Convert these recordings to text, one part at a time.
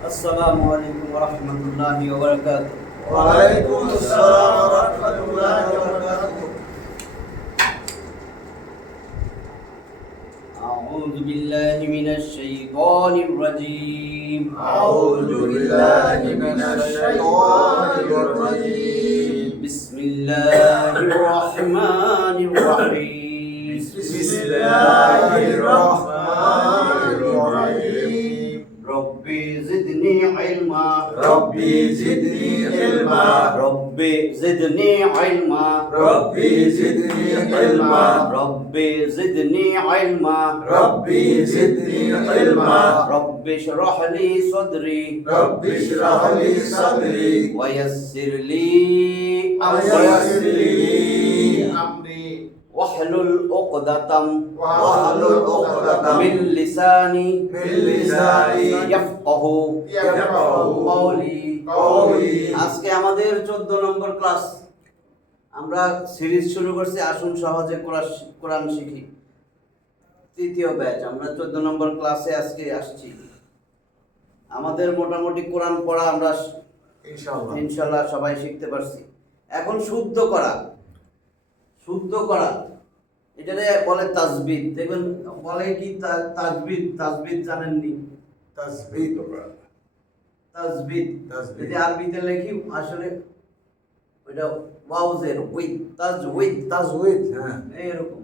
السلام عليكم ورحمة الله وبركاته. وعليكم السلام ورحمة الله وبركاته. أعوذ بالله من الشيطان الرجيم. أعوذ بالله من الشيطان الرجيم. بسم الله الرحمن الرحيم. بسم الله الرحمن الرحيم. ربي زدني علما. ربي زدني علما. ربي زدني علما. ربي زدني علما. ربي زدني علما. ربي زدني علما. رب اشرح لي صدري. رب اشرح لي صدري. ويسر لي ويسر أمري. لي أمري. واحلل عقدة واحلل عقدة من لساني من لساني يفقه يفقهوا قولي. قولي. আজকে আমাদের 14 নম্বর ক্লাস। আমরা সিরিজ শুরু করছি আসুন সহজে কোরআন শিখি, তৃতীয় ব্যাচ। আমরা 14 নম্বর ক্লাসে আজকে আসছি। আমাদের মোটামুটি কোরআন পড়া আমরা ইনশাআল্লাহ ইনশাআল্লাহ সবাই শিখতে পারছি। এখন শুদ্ধ করা, শুদ্ধ করা এটারে বলে তাজবিদ। দেখবেন বলে কি তাজবিদ, তাজবিদ জানেননি? তাসবিহ তাজবিদ তাজবিদ। যদি আরবিতে লিখি আসলে ওইটা ওয়াউজের উইদ, তাজউইদ তাজউইদ। হ্যাঁ এরকম।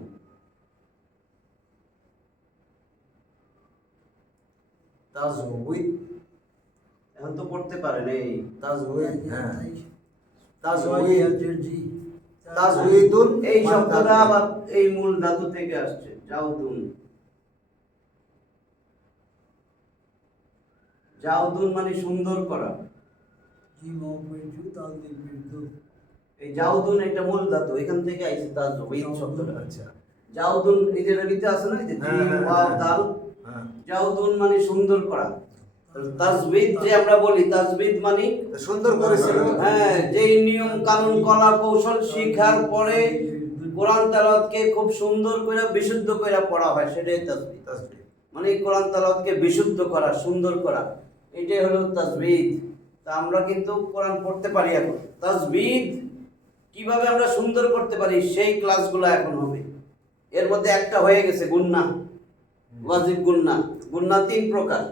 তাজউইদ এখন তো পড়তে পারেন এই তাজউইদ। হ্যাঁ তাজউইদ তাজউইদুন। এই শব্দটা আবার এই মূল ধাতু থেকে আসছে, জাউদুন। জাউদুন মানে সুন্দর করা। এই জাউদুন একটা মূল ধাতু, এখান থেকে আইছে তাজউইদ শব্দটা। আচ্ছা। জাউদুন এই যে রবিতে আছে না, এই যে হ্যাঁ, জিম হ্যাঁ, ওয়াও হ্যাঁ। দাল। হ্যাঁ জাউদুন মানে সুন্দর করা। তাজবিদ যে আমরা বলি, তাজবিদ মানে সুন্দর করেছিল। হ্যাঁ, যেই নিয়ম কানুন কলা কৌশল শিখার পরে কোরআন তেলাওয়াতকে খুব সুন্দর করে বিশুদ্ধ করে পড়া হয়, সেটাই তাজবিদ। তাসবিহ। মানে কোরআন তেলাওয়াতকে বিশুদ্ধ করা, সুন্দর করা, এটাই হলো তাজবিদ। তা আমরা কিন্তু কোরআন পড়তে পারি এখন। তাজবিদ কিভাবে আমরা সুন্দর করতে পারি সেই ক্লাসগুলো এখন হবে। এর মধ্যে একটা হয়ে গেছে গুন্না, ওয়াজিব গুন্না। গুন্না 3 প্রকার।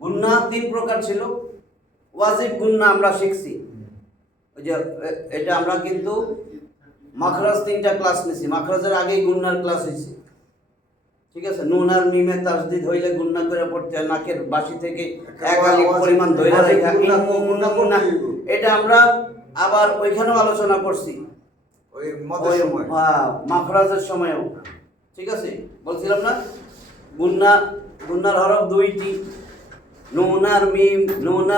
গুন্না 3 প্রকার ছিল। ওয়াজিব গুন্না আমরা শিখছি, ওই যে এটা আমরা কিন্তু মাখরাজ 3টা ক্লাস নিছি। মাখরাজের আগেই গুন্নার ক্লাস হয়েছে, ঠিক আছে? নুন আর মিমে তাসদিদ হইলে গুন্না করে পড়তে হয়, নাকের বাসি থেকে এক আলিফ পরিমাণ ধইরা রাখা। গুন্না এটা আমরা আবার ওইখানেও আলোচনা করছি, ওই মতের সময়। মাখরাজের সময়ও, ঠিক আছে? বলছিলাম না গুন্না, গুন্নার হরফ 2টি। নুন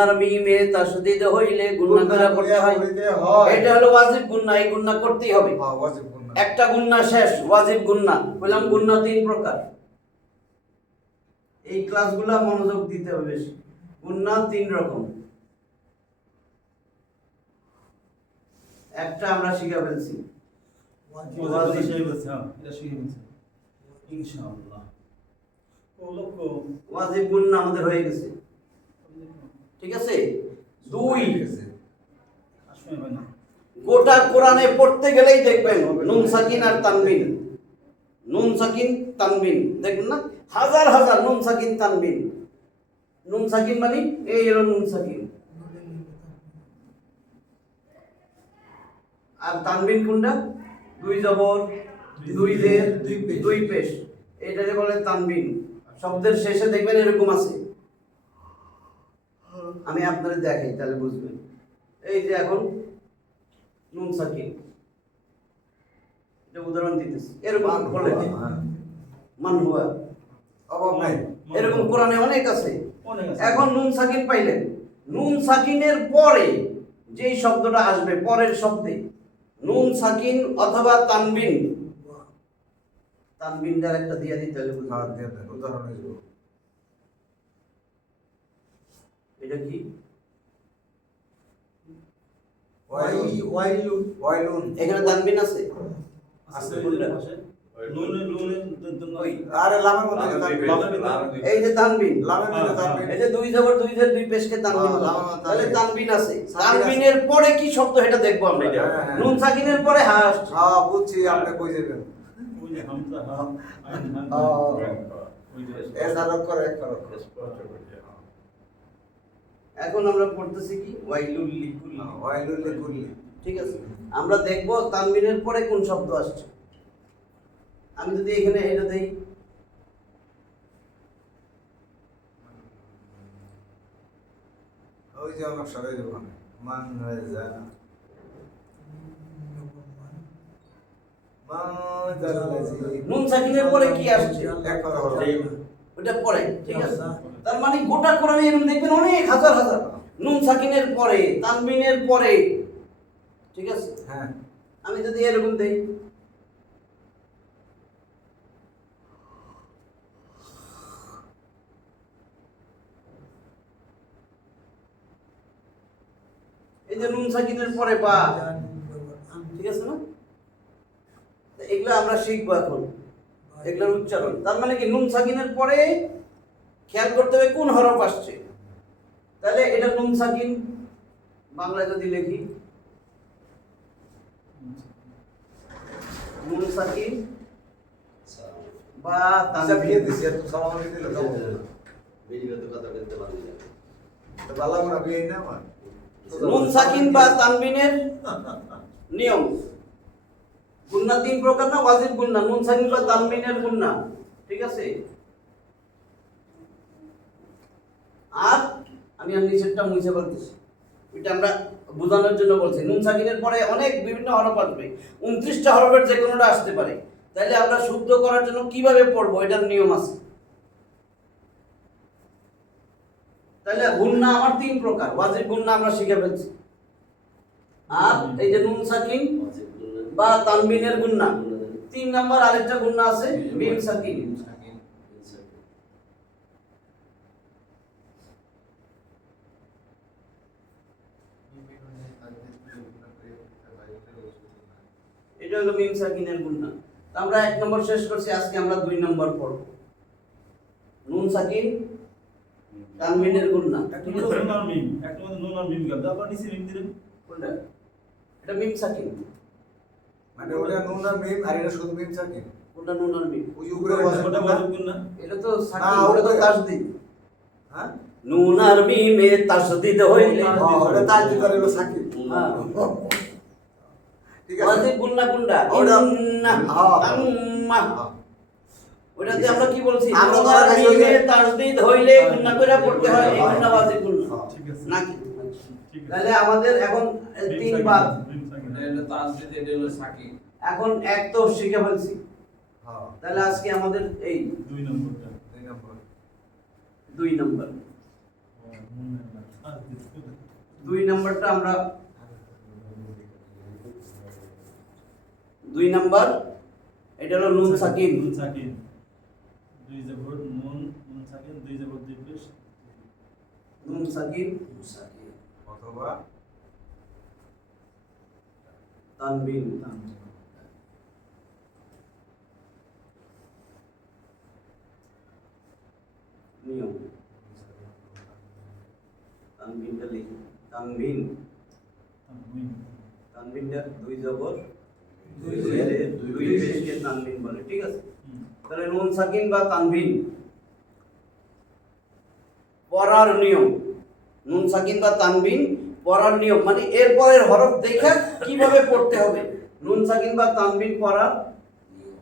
আর মিমে তাসদিদ হইলে গুন্না করে পড়তে হয়। এটা হলো ওয়াজিব গুন্না, এই গুন্না করতেই হবে। ওয়াজিব গুন্না। একটা গুন্না শেষ, ওয়াজিব গুন্না। বললাম গুন্না 3 প্রকার। এই ক্লাসগুলো মনোযোগ দিতে হবে বেশি। গুন্না 3 রকম। একটা আমরা শিখে ফেলছি, ওয়াজিব গুন্না আমাদের হয়ে গেছে, ঠিক আছে? 2 গোটা কোরআনে পড়তে গেলেই দেখবেন নুন সাকিন আর তানবিন, নুন সাকিন তানবিন, দেখবেন না? হাজার হাজার নুন সাকিন তানবিন। নুন সাকিন মানে এই হলো নুন সাকিন। আর তানবিন কোনটা? 2 জবর 2 জের 2 পেশ, এটাকে বলে তানবিন। শব্দের শেষে দেখবেন এরকম আছে, আমি আপনাদের দেখাই তাহলে বুঝবেন। এই যে এখন নুন সাকিন, এটা উদাহরণ দিতেছি। এরকম বলে মান হুয়া, অভাব নাই। এরকম কোরআনে অনেক আছে। এখন নুন সাকিন পাইলেন, নুন সাকিনের পরে যেই শব্দটা আসবে পরের শব্দে, নুন সাকিন অথবা তানবিন, তানবিনটার একটা দিয়ে দিতে হলে বুঝবেন। উদাহরণ হইল এটা কি? ওয়াইলুন। এখানে তানবিন আছে? আছে। কোনটা? নুনে ওই আরে লামের মধ্যে যে তানবিন। এই যে তানবিন, লামের মধ্যে তানবিন। এই যে দুই জবর দুই জের দুই পেশকে তানবিন বলে। লামের মধ্যে তাহলে তানবিন। তানবিন আছে, সাকিন তানবিনের পরে কি শব্দ এটা দেখবো আমরা। হ্যাঁ, হ্যাঁ। নুন সাকিনের পরে হাস। হ্যাঁ বুঝছি আপনি কই যাবেন। এ সারক করে এক করক। এখন আমরা পড়তেছি কি ওয়াইলুল লিকুল্লি। ওয়াইলুল লিকুল্লি। ঠিক আছে, আমরা দেখবো তানবিনের পরে কোন শব্দ আসছে। আমি যদি এখানে এটা দেই, ওই যে অনেক সবাই ওখানে মান রাজা মান জালাজি নুন সাকিনের পরে কি আসছে এক করক হলো। ওটা পরে, ঠিক আছে। তার মানে গোটা কোরআনে এরকম দেখবেন অনেক হাজার হাজার নুন সাকিনের পরে, তানবিনের পরে, ঠিক আছে। হ্যাঁ আমি যদি এরকম দেই, এই যে নুন সাকিনের পরে বা, ঠিক আছে না। এগুলো আমরা শিখবো এখন, এগুলোর উচ্চারণ। তার মানে কি নুন সাকিনের পরে খেয়াল করতে হবে কোন হরফ আসছে। তাহলে এটা নুন সাকিন বাংলায় যদি লিখি, নুন সাকিন বা আচ্ছা বিয়ে তানবিন। দিছি এত সালাম আলাইকুম দিলে যাও তো বালা মোরা বিয়ে না আমার নুন সাকিন বা তানবিনের নিয়ম, গুন্না তিন প্রকার না, ওয়াজিব গুন্না, নুন সাকিন বা তানবিনের গুন্না, ঠিক আছে। আর আমি আর নিচেরটা মুছে বলতেছি, এটা আমরা বোঝানোর জন্য বলছি। নুন সাকিনের পরে অনেক বিভিন্ন হরফ আসবে, 29টা হরফের যে কোনোটা আসতে পারে। তাহলে আমরা শুদ্ধ করার জন্য কিভাবে পড়বো এটার নিয়ম আছে। তাহলে গুন্না আমার তিন প্রকার, ওয়াজিব গুন্না আমরা শিখে ফেলছি। আর এই যে নুন সাকিন বা তানবিনের গুন্না, 3 নাম্বার আরেকটা গুন্না আছে মিম সাকিন। এটা হলো মিম সাকিনের গুন্না। তো আমরা 1 নম্বর শেষ করছি, আজকে আমরা 2 নম্বর পড়ব। নুন সাকিন তানবিনের গুন্না। কোনটা? এটা মিম সাকিন। মানে ওটা নুন আর মিম আর এটা শুধু মিম সাকিন কোনটা নুন আর মিম? ওই উপরে ওয়াজিব না এটা তো সাকিন, না, ওটা তো উপরে। তাসদীদ। হ্যাঁ নুন আর মিমে তাসদীদ হইলে ওটা তাজদিদ আর হলো সাকিন হ্যাঁ। ঠিক আছে ওয়াজিব গুন্না কোনটা? ওটা- ইন্না হ্যাঁ। আম্মা। হ্যাঁ। ওটাতে আমরা কি বলছি? আমরা নুন ধরা আর খাইছি ওই মিমে যে- তাসদীদ হইলে গুন্না কইরা পড়তে হয়, এই গুন্না ওয়াজিব গুন্না ঠিক আছে। নাকি? ঠিক আছে। তাহলে আমাদের এখন 3 বার, এখন এক তো শিখে ফেলছি। হ্যাঁ তাহলে আজকে আমাদের এই 2 নম্বরটা 2 নম্বর 2 নম্বর, 2 নম্বরটা আমরা 2 নম্বর, এটা হলো নুন সাকিন। নুন সাকিন 2 জবর নুন, নুন সাকিন 2 জবর 2 পেশ নুন সাকিন অথবা তানবিন। নিয়ম তানবিনটা লিখি, তানবিন, তানবিন তানবিনটা 2 জবর 2 জেরে 2 পেশকে তানবিন বলে, ঠিক আছে। তাহলে নুন সাকিন বা তানবিন পড়ার নিয়ম, নুন সাকিন বা তানবিন পড়ার নিয়ম মানে এর পরের হরফ দেখে কিভাবে পড়তে হবে। নুন সাকিন বা তানবিন পড়ার নিয়ম,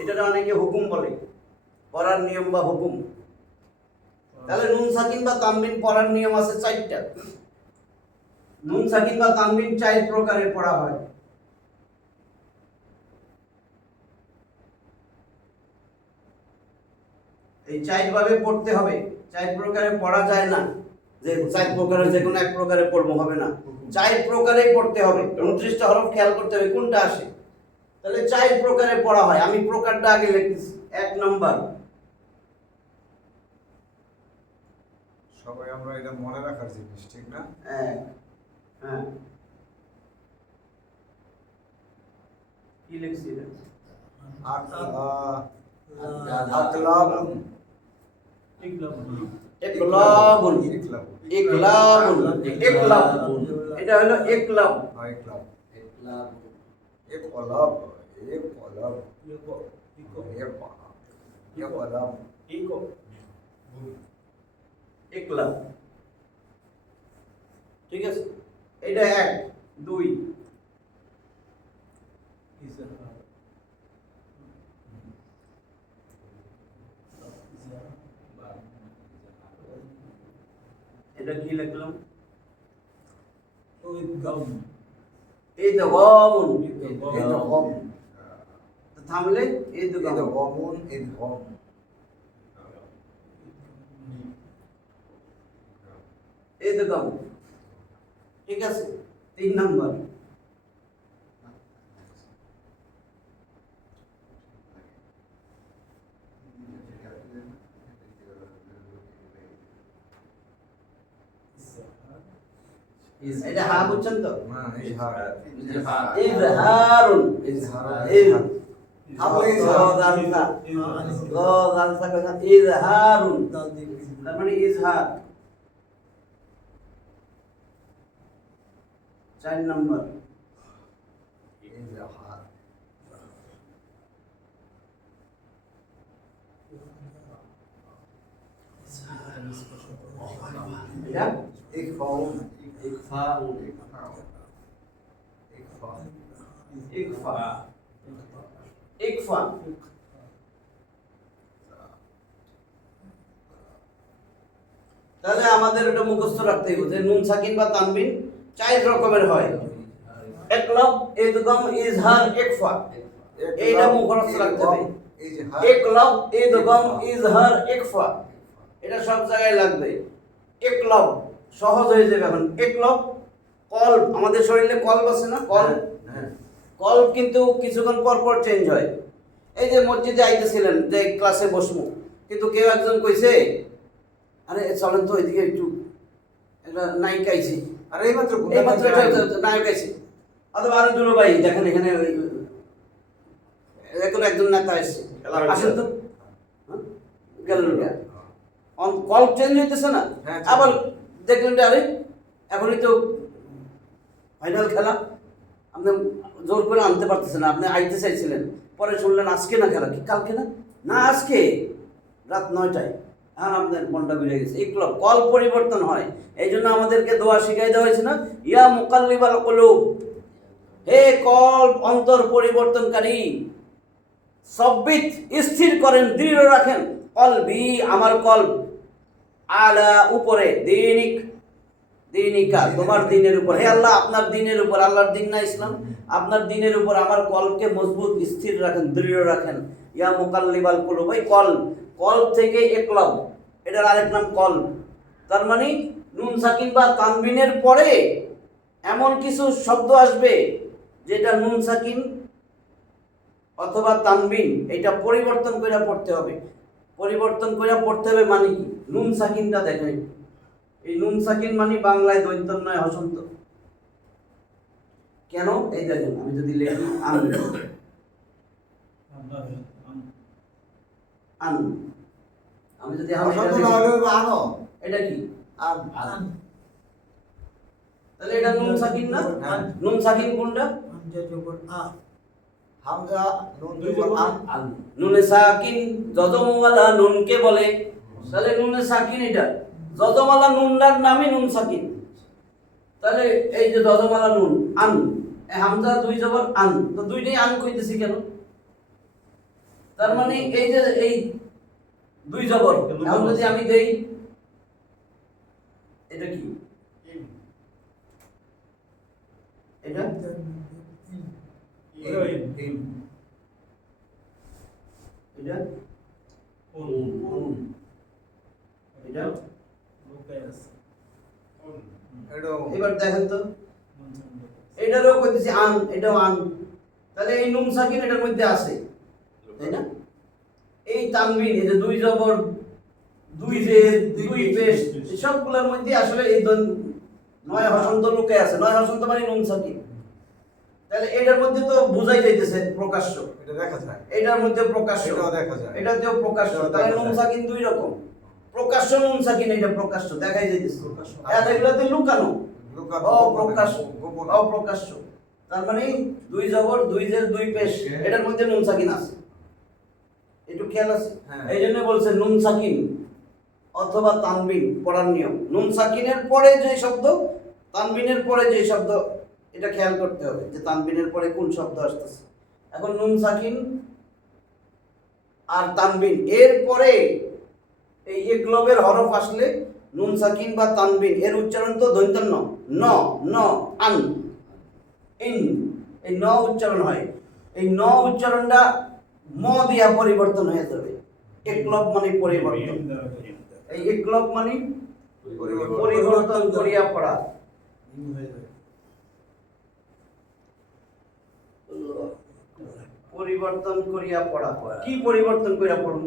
এটা অনেকে হুকুম বলে, পড়ার নিয়ম বা হুকুম। তাহলে নুন সাকিন বা তানবিন পড়ার নিয়ম আছে 4টা। নুন সাকিন বা তানবিন 4 প্রকারে পড়া হয়। এই 4 ভাবে পড়তে হবে, 4 প্রকারে পড়া যায় না যে 4 প্রকারের যে কোনো এক প্রকারে পড়বো, হবে না। 4 প্রকারেই পড়তে হবে, 29টা হরফ খেয়াল করতে হবে কোনটা আসে। তাহলে 4 প্রকারে পড়া হয়, আমি প্রকারটা আগে লিখতেছি। 1 নম্বর, সবাই আমরা এটা মনে রাখার জিনিস ঠিক না হ্যাঁ, কি লিখছি এটা? আকলাবুন ইকলাবুন ইকলাবুন ইকলাবুন এটা হলো ইকলাব আকলাব ইকলাব ইকলাব ইকলাব ইকো ইকো ইকলাব ইকো ইকলাব ঠিক আছে এটা 1 2 ইজহার এটা কি লিখলাম ইদগাম ইদগামুন ইদগাম থামলে ইদগাম ইদগামুন ইদগাম ইদগাম ঠিক আছে 3 নাম্বার এটা হা বুঝছেন তো না ইজহার ইজহারুন ইজহার ইজহারুন তার মানে ইজহার 4 নাম্বার ইজহার এটা ইকফাউন ইকফাউন ইকফা ইকফা ইকফা তাহলে আমাদের এটা মুখস্থ রাখতে হবে যে নুন সাকিন বা তানবিন 4 রকমের হয় ইকলাব ইদগাম ইজহার ইকফা এইটা মুখস্থ রাখতে হবে ইজহার ইকলাব ইদগাম ইজহার ইকফা এটা সব জায়গায় লাগবে ইকলাব সহজ হয়ে যাবে এখন ইকলাব কলব আমাদের শরীরে কলব আছে না কলব কলব কিন্তু কিছুক্ষণ পর পর চেঞ্জ হয় এই যে মসজিদে আইতেছিলেন যে ক্লাসে বসমু কিন্তু কেউ একজন কইছে আরে চলেন তো ওইদিকে একটু একটা নায়িক আইছে আর এইমাত্র এইমাত্র একটা নায়ক আইছে অথবা আরো দুটো ভাই দেখেন এখানে এখন একজন নেতা এসছে আসেন তো হ্যাঁ? গেলেন না কল চেঞ্জ হইতেছে না হ্যাঁ, আবার দেখলেন যে আরে এখনই তো ফাইনাল খেলা আপনি জোর করে আনতে পারতেছেন না আপনি আইতে চাইছিলেন পরে শুনলেন আজকে না খেলা কি কালকে না না আজকে রাত 9টায় আর আপনার মনটা ঘুরে গেছে এগুলো কল পরিবর্তন হয় এই জন্য আমাদেরকে দোয়া শিখাই দেওয়া হয়েছে না ইয়া মুকাল্লিবাল কুলুব হে কল্প অন্তর পরিবর্তনকারী সব্বিত স্থির করেন দৃঢ় রাখেন কলবি আমার কল্প আলা উপরে দিনিক দিনিকা তোমার দিনের উপর হে আল্লাহ আপনার দিনের উপর আল্লাহর দিন না ইসলাম আপনার দিনের উপর আমার কলবকে মজবুত স্থির রাখেন দৃঢ় রাখেন ইয়া মুকাল্লিবাল কুলুব এই কলব থেকে ইকলাব এটার আরেক নাম কলব তার মানে নুন সাকিন বা তানবিনের পরে এমন কিছু শব্দ আসবে যেটা নুন সাকিন অথবা তানবিন এটা পরিবর্তন করে পড়তে হবে পরিবর্তন করে পড়তে হবে মানে কি নুন সাকিনটা দেখেন এই নুন সাকিন মানে বাংলায় দৈত্য নয় হসন্ত কেন এই দেখেন আমি যদি লিখি আন আন আমি যদি অসন্ত না হলেও আনো এটা কি আন তাহলে এটা নুন সাকিন না হ্যাঁ। নুন সাকিন কোনটা হামজা নুন দুই দুই জবর আন নুনে সাকিন যজমওয়ালা নুনকে বলে তাহলে নুনে সাকিন এটা যজমওয়ালা নুনটার নামই নুন সাকিন তাহলে এই যে যজমওয়ালা নুন আন এই হামজা দুই জবর আন তো দুইটাই আন কইতেছি কেন তার মানে এই যে এই দুই জবর এখন যদি আমি দেই এটা কি এটা ইন এটা এটা এডো এবার দেখেন তো এটারও কইতেছি আন এটাও আন তাহলে এই নুন সাকিন এটার মধ্যে আছে তাই না এই তানবিন এই যে দুই জবর দুই যে দুই পেশ সবগুলোর মধ্যে আসলে এই নয় হসন্ত লুকে আছে নয় হসন্ত মানে নুন সাকিন তাহলে এটার মধ্যে তো বোঝাই যাইতেছে প্রকাশ্য, এটা দেখা যায়, এটার মধ্যে প্রকাশ্য, এটাও দেখা যায়, এটাতেও প্রকাশ্য। এটাও তাহলে দেখা নুন যায়। সাকিন দুই রকম, প্রকাশ্য নুন সাকিন, এটা প্রকাশ্য দেখাই যাইতেছে। প্রকাশ্য। আর এগুলোতে লুকানো, লুকানো, অপ্রকাশ্য, গোপন। অপ্রকাশ্য। তার মানে দুই জবর দুই জের দুই পেশ, এটার মধ্যে নুন সাকিন আছে, একটু খেয়াল আছে। হ্যাঁ। এই জন্য বলছে নুন সাকিন অথবা তানবিন পড়ার নিয়ম। নুন সাকিনের পরে যে শব্দ, তানবিনের পরে যে শব্দ, এটা খেয়াল করতে হবে যে তানবিনের পরে কোন শব্দ আসতেছে। এখন নুন সাকিন আর তানবিন এর পরে এই ইকলবের হরফ আসলে নুন সাকিন বা তানবিন এর উচ্চারণ তো দন্তান্ন ন, ন, আন, ইন, এই ন উচ্চারণ হয়। এই ন উচ্চারণটা ম দিয়া পরিবর্তন হয়ে যাবে। ইকলব মানে পরিবর্তন, এই ইকলব মানে পরিবর্তন করিয়া পড়া। পরিবর্তন করিয়া পড়া, কি পরিবর্তন করিয়া পড়ব?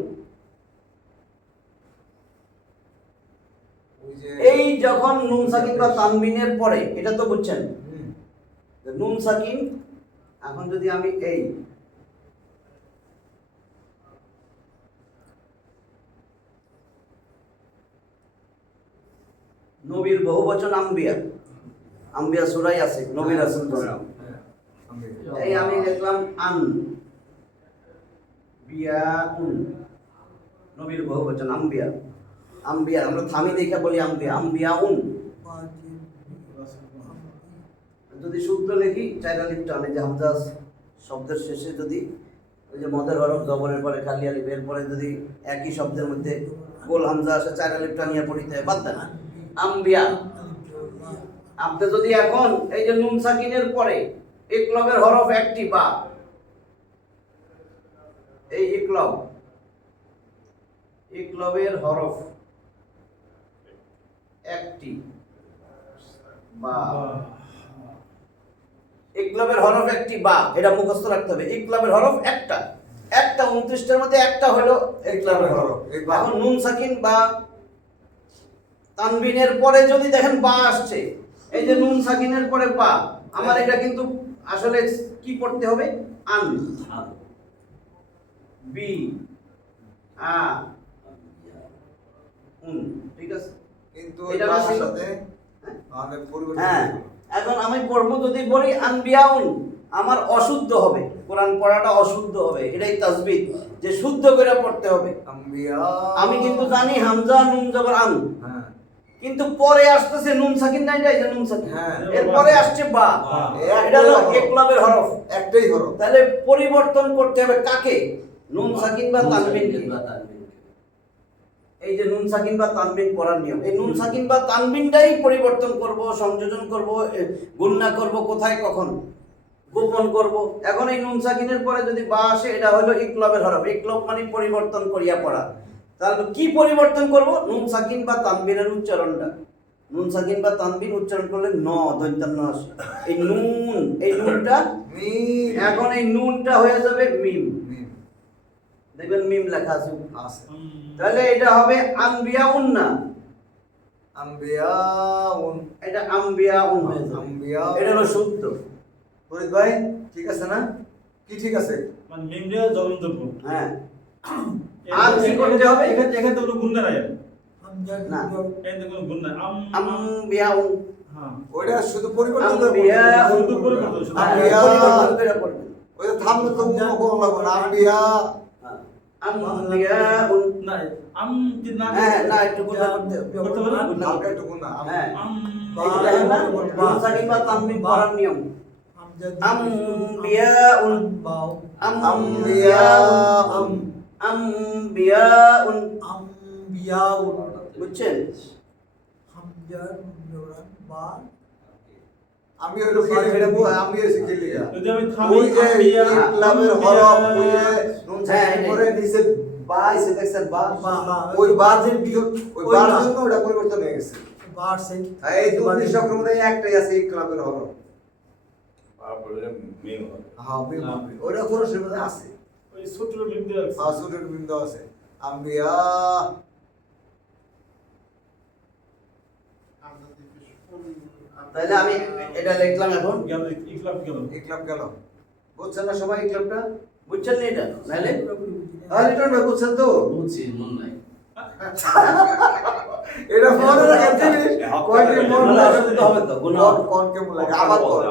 ওই যে এই যখন নুন সাকিন বা তানবিনের পরে, এটা তো বুঝছেন হুম, যে নুন সাকিন, এখন যদি আমি এই নবীর বহুবচন আম্বিয়া, আম্বিয়া সূরায় আছে নবী রাসূলগণ, হ্যাঁ, আমি এই আমি লিখলাম আন বিয়াউন, নবীর বহুবচন আম্বিয়া, আম্বিয়া আমরা থামি দেখে বলি আম্বিয়া, আম্বিয়াউন। যদি শুদ্ধ লিখি চাইরা লিখতে অনেক যে হামজা শব্দের শেষে যদি ওই যে মদের হরফ জবরের পরে খালি আলিফ এর পরে যদি একই শব্দের মধ্যে গোল হামজা আসে চাইরা লিফটা নিয়ে পড়িতে হয়, বাদ দেন আম্বিয়া। আপনি যদি এখন এই যে নুন সাকিনের পরে ইকলবের হরফ একটি বা, এই ইকলব, ইকলবের হরফ একটি বা, ইকলবের হরফ একটি বা, এটা মুখস্থ রাখতে হবে। ইকলবের হরফ একটা, একটা 29টার মধ্যে একটা হলো ইকলবের হরফ। এই বা। এখন নুন সাকিন বা তানবিনের পরে যদি দেখেন বা আসছে, এই যে নুন সাকিনের পরে বা, আমার এটা কিন্তু আসলে কি পড়তে হবে? আন, বি, আ, উন, ঠিক আছে। কিন্তু এটা এটার ছিল। সাথে আমাদের পরিবর্তন হ্যাঁ, হলো। এখন আমি পড়বো যদি বলি আনবিয়াউন, আমার অশুদ্ধ হবে, কোরআন পড়াটা অশুদ্ধ হবে, এটাই তাসবিহ যে শুদ্ধ করে পড়তে হবে। আম্বিয়া, আমি কিন্তু জানি হামজা নুন জবর আন, হ্যাঁ, কিন্তু পরে আসতেছে নুন সাকিন, নাই এই যে নুন সাকিন, হ্যাঁ। এরপরে আসছে বা, এটা হলো ইকলবের হরফ। একটাই হরফ। তাহলে পরিবর্তন করতে হবে কাকে? নুন সাকিন বা তানবিনকে। এই যে নুন সাকিন বা তানবিন পড়ার নিয়ম, এই নুন সাকিন বা তানবিনটাই পরিবর্তন করব, সংযোজন করব, গুণনা করব, কোথায় কখন গোপন করব। এখন এই নুন সাকিনের পরে যদি বা আসে, এটা হলো ইকলবের হরফ। ইকলব মানে পরিবর্তন করিয়া পড়া। তাহলে কি পরিবর্তন করব? নুন সাকিন বা তানবিনের উচ্চারণটা। নুন সাকিন বা তানবিন উচ্চারণ করলে ন, দন্তান্ন আসে। এই নুন, এই নুনটা মিম, এখন এই নুনটা হয়ে যাবে মিম, মিম দেখবেন মিম লেখা আছে। আছে। তাহলে এটা হবে আনবিয়াউন না, আম্বিয়াউন, এটা আম্বিয়াউন হয়ে যাবে। আম্বিয়াউন। এটা হলো শুদ্ধ। ফরিদ ভাই ঠিক আছে না? কি ঠিক আছে? মানে মিমরিয়া জ্বলন্ত গুণ। হ্যাঁ, আর কি করতে হবে? এখানে তো কোনো গুণ নাই। না, এখানে কোনো গুণ নাই। আম্বিয়াউন, হ্যাঁ। ওইটা শুধু পরিবর্তন করে আম্বিয়াউন, শুধু পরিবর্তন, শুধু হ্যাঁ, আম্বিয়া। পরিবর্তন করে পড়বেন। ওইটা থামলে তো মুখ কোনো লাগবে না। আম্বিয়া, হ্যাঁ, আম্বিয়াউন, না আম কি না হ্যাঁ, না একটু গুণা করতে হবে। করতে হবে না? গুণা হালকা করতে একটু গুণা। হবে। হ্যাঁ, আম এই যে দেখেন না, নুন সাকিন বা তানবিন পড়ার নিয়ম। আম্বিয়াউন, আম্বিয়াউন, আম্বিয়াউন, বুঝছেন? আমি হইলো খেলে ফেলবো, আমি এসে খেলি যা। যদি আমি থামি ওই যে আম্বিয়া, ইকলামের হরফ, ওই যে নুন সাকিন করে নিচে বা এসে দেখছেন বা, ওই বার যে ওই বার জন্য ওটা পরিবর্তন হয়ে গেছে। হ্যাঁ, এই দুটি শব্দের মধ্যে একটাই আছে ইকলামের হরফ। হ্যাঁ, মিম হবে। ওটা খরচের মধ্যে আছে। ওই ছোট মিম দেওয়া আছে। আসুরের বিন্দু আছে। আম্বিয়া, তাহলে আমি এটা লিখলাম এখন। গেল ইকলাব গেল। ইকলাব গেল। বুঝছেন না সবাই ইকলাবটা? বুঝছেন না এটা? নাহলে লিটন ভাই বুঝছেন তো? বুঝছি, মন নাই। এটা মনে রাখার জিনিস। কয়টি মন না, লাগে? আসলে তো হবে তো, গুণ হবে। কোন কেমন লাগে? আবার কোন?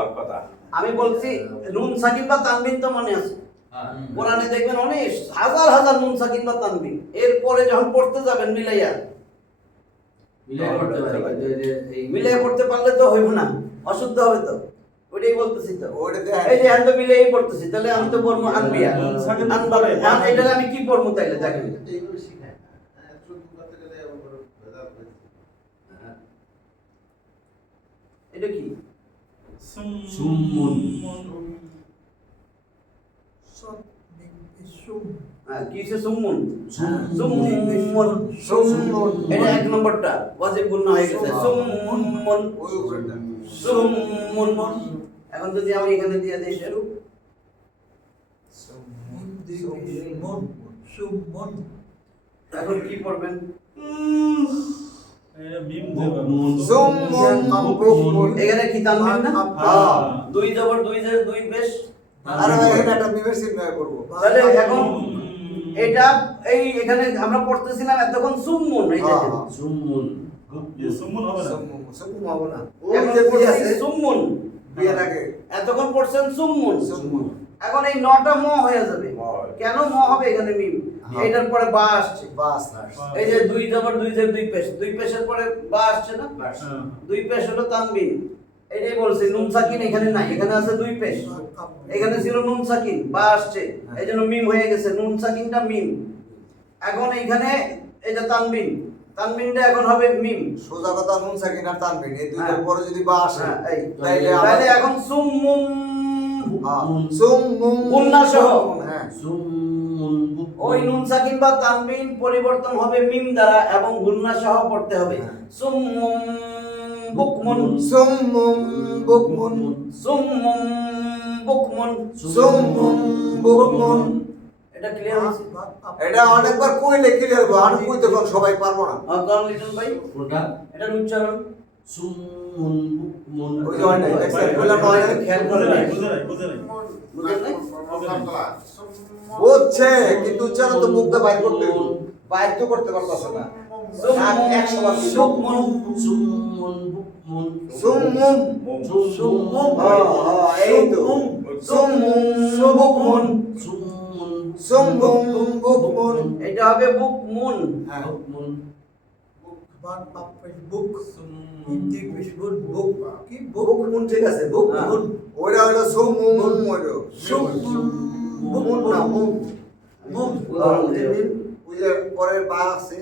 আমি বলছি নুন সাকিন বা তানবিন তো মনে আছে। হ্যাঁ। কোরআনে দেখবেন অনেক হাজার হাজার নুন সাকিন বা তানবিন। এরপরে যখন পড়তে যাবেন মিলাইয়া, মিলাই করতে পারি, কিন্তু এই যে এই মিলাই পড়তে পারলে তো হইব না, অশুদ্ধ হবে তো। ওইটাই বলতেছি তো। ওটা দেখেন। এই যে আমি তো মিলাই পড়তেছি, তাহলে আমি তো পড়বো আনবিয়া। নুন সাকিন আনবার এটা আমি কি পড়বো তাইলে দেখেন। এটা কি? সুম্মুন। হ্যাঁ, কি সে সুম্মুন? সুম্মুন। সুম্মুন। এটা এক নম্বরটা ওয়াজিব গুণ হয়ে গেছে। সুম্মুন। ওই উপরেটা। সুম্মুন। এখন যদি আমি এখানে দিয়ে দিই শুরু, এখন কি পড়বেন? এটা মিম বুকমুন। সুম্মুন বুকমুন। এখানে কি তানবিন না? হ্যাঁ। দুই জবর দুই জের দুই পেশ। আর এখানে একটা মিমের চিহ্ন করব। তাহলে এখন এটা এই এখানে আমরা পড়তেছিলাম এতক্ষণ সুম্মুন, এই যে হ্যাঁ। সুম্মুন। সুম্মুন হবে না। সুম্মুন হবে না। এখন ওই যে বিয়ে পড়ছি আছে সুম্মুন। বিয়ের আগে এতক্ষণ পড়ছেন সুম্মুন। সুম্মুন। এখন এই নটা ম হয়ে যাবে। ম হবে। কেন ম হবে? এখানে মিম, হ্যাঁ। এটার পরে বা আসছে। বাস এই যে দুই জবর দুই জের দুই পেশ, দুই পেশের পরে বা আসছে না? হ্যাঁ। দুই পেশ হলো তানবিন। এটাই বলছি নুন সাকিন এখানে নাই, এখানে আছে দুই পেশ। এখানে ছিল নুন সাকিন, বা আসছে, এই জন্য মিম হয়ে গেছে। নুন সাকিনটা মিম। এখন এইখানে এটা তানবিন, তানবিনটা এখন হবে মিম। সোজা কথা নুন সাকিন আর তানবিন এই দুইটার হ্যাঁ। পরে যদি বা আসে হ্যাঁ, এই তাইলে তাহলে এখন সুম্মুন। সুম্মুন গুন্না সহ। হ্যাঁ সুম্মুন বুকমুন। ওই নুন সাকিন বা তানবিন পরিবর্তন হবে মিম দ্বারা এবং গুন্না সহ পড়তে হবে। হ্যাঁ। সুম্মুন বুকমুন। সুম্মুন বুকমুন সুম্মুন বুকমুন। সুম্মুন বুকমুন। এটা ক্লিয়ার হয়েছে? এটা অনেকবার কইলে ক্লিয়ার হবে আর কইতে কোন সবাই পারবো না কারণ লিটন ভাই কোনটা? এটার উচ্চারণ সুম্মুন বুকমুন। ওই যে অনেক দেখছেন বললাম না অনেক খেয়াল করে নাই বুঝে নাই, বুঝে নাই। বুঝলেন না? বুঝছে কিন্তু উচ্চারণ তো মুখ দিয়ে বাইর করতে হইব বাইর তো করতে পারতাছ না নাক 100 বার সুম্মুন। সুম্মুন বুকমুন। সুম্মুন সুম্মুন। হ্যাঁ এই তো সুম্মুন বুকমুন। সুম্মুন। সুম্মুন বুকমুন এটা হবে বুকমুন। হ্যাঁ বুকমুন। বুকমুন ঠিক আছে বুকমুন ওটা হলো সুম্মুন হলো সুম্মুন বুকমুন না মুম মুম উদাহরণ দিও। ওই যে পরের বা আছে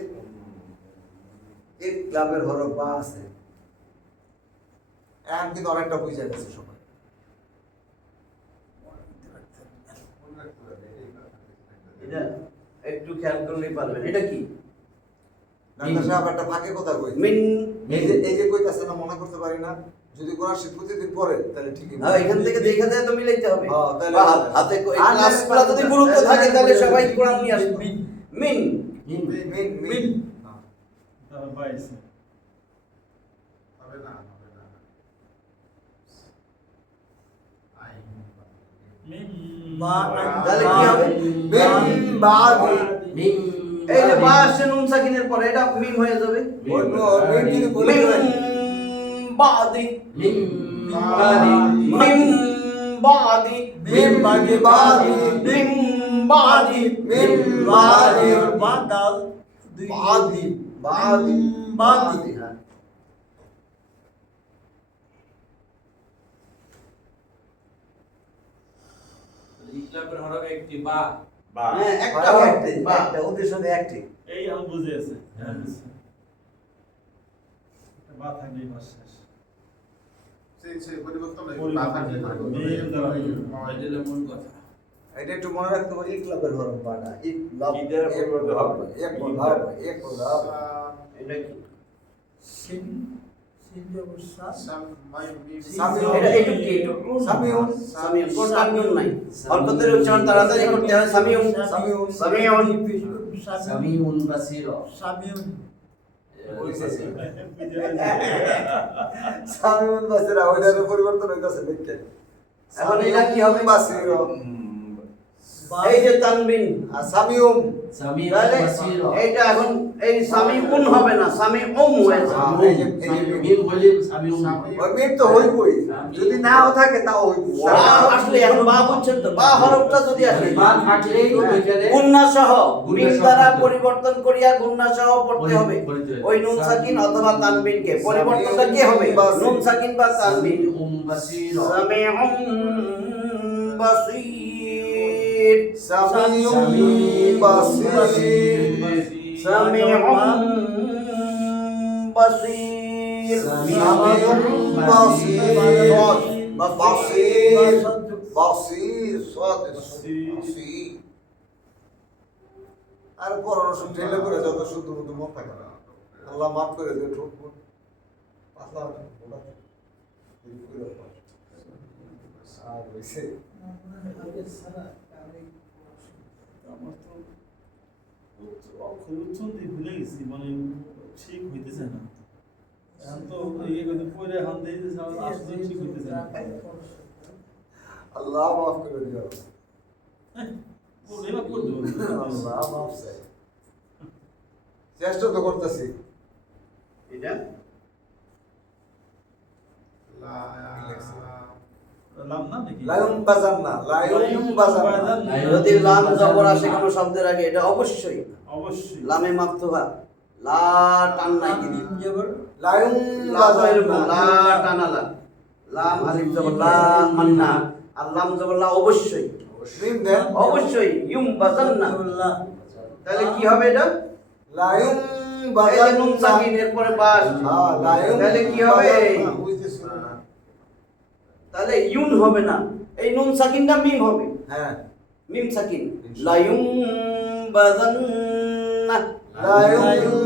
এক ক্লাবের হরফ বা আছে এখন কিন্তু অনেকটা বুঝে গেছে সবাই এটা একটু খেয়াল করলেই পারবেন। এটা কি? ডাক্তার সাহেব একটা ফাঁকে কথা কই মিন। এই যে কইতাছে না মনে করতে পারি না যদি কোরআন শরীফ প্রতিদিন পড়ে তাহলে ঠিকই হ্যাঁ, এখান থেকে দেখা যায় তো মিলাইতে হবে। হ্যাঁ, তাহলে বা হাতে ক্লাসগুলো যদি গুরুত্ব থাকে তাহলে সবাই কোরআন নিয়ে আসবে। মিন। মিন। মিন মিন তারা বাইছে। মিম। তাহলে কি হবে? মিন বাদি মিম। এই যে বা আসছে নুন সাকিনের পরে এটা মিম হয়ে যাবে। অন্য মিন যদি বলে মিম বাদি। মিম বাদি। মিম বাদি। মিম বাদি বাদি মিম বাদি। মিম বাদি বাদাল বাদি বাদি বাদি। হ্যাঁ। ইকলাবের হরফ একটি বা। হ্যাঁ, একটা একটা হবে বা। একটা উদ্দেশ্য দিয়ে একটি এই আমি বুঝে আছে। হ্যাঁ, বুঝছি। এটা বা থাকলেই বাস শেষ। মিম দ্বারা এটা হলো মূল কথা। এটা একটু মনে রাখতে হবে ইকলাবের হরফ বানা ইকলাব ঈদের পরিবর্তে হবে। এক লাভ এক লাভ এটা কি? সিন সিন ব্যবস্থা সামিউন এটা একটু কি একটু সামিউন সামিউন কোন তানবিন নাই। হরকতের উচ্চারণ তাড়াতাড়ি করতে হয়। সামিউন। সামিউন সামিউন। সামিউন বাসীর। সামিউন সামিউন বাসিরা ওইটার পরিবর্তন হইতাছে দেখেন এখন এটা কি হবে? বাসির এই যে তানবিন, সামিউম সামিউন তাহলে বাসির এইটা এখন এই সামিউন হবে না, সামিউম হয়ে যাবে। মিম বলি সামিউন ওই মিম তো হইবই যদি নাও থাকে তাও হইব বা আসলে এখন বা বুঝছেন তো, বা হরফটা যদি আসে বা থাকলেই ওইখানে গুন্না সহ গুন্না মিম সহ দ্বারা পড়তে হবে। পরিবর্তন করিয়া গুন্না সহ পড়তে হবে পড়তে হবে। ওই নুন সাকিন অথবা তানবিনকে। পরিবর্তনটা কি হবে? নুন সাকিন বা তানবিন। সামিউন বাসির সামিউম বাসীর, সামিউম বাসির সামিউম বাসীর, সামিউম বাসির বাসির বাসির সাদ বাসির আর পড়ানো শুনতে ঠেলে করে যত শুদ্ধ মতো মন থাকে না আল্লাহ মাফ করে দেবে ঠোঁট মুট পাতলা বলা আর হইছে আমার তো অক্ষর উচ্চারণই ভুলে গেছি, মানে ঠিক হইতেছে না। এখন তো ইয়ে করতে পরে এখন দেখতেছে আসলে ঠিক হইতেছে না। আল্লাহ মাফ করে দিও বলে এবার করে দেবো। আল্লাহ মাফ চাই চেষ্টা তো করতেছি এটা লাম না নাকি? লায়ুম বাজান্না লায়ুম বাজান্না যদি লাম জবর আসে কোনো শব্দের আগে, এটা অবশ্যই অবশ্যই লামে মাফতুহা, লা টান নাই কিন্তু। লায়ুম লা তো এরকম, বাজান্না লা টানা লা, লাম আলিফ জবর লা মান্না, আর লাম জবর লা অবশ্যই, মিম দেন অবশ্যই ইউম বাজান্না। তাহলে কি হবে এটা? লায়ুম এই যে নুন বাজান্না সাকিন এরপরে বা আসছে। হ্যাঁ লায়ুম তাহলে কি হবে? বাজান্না, বুঝতেছি না। তাহলে ইউন হবে না, এই নুন সাকিনটা মিম হবে, হ্যাঁ মিম সাকিন। লায়ুম বাজান্না, লায়ুম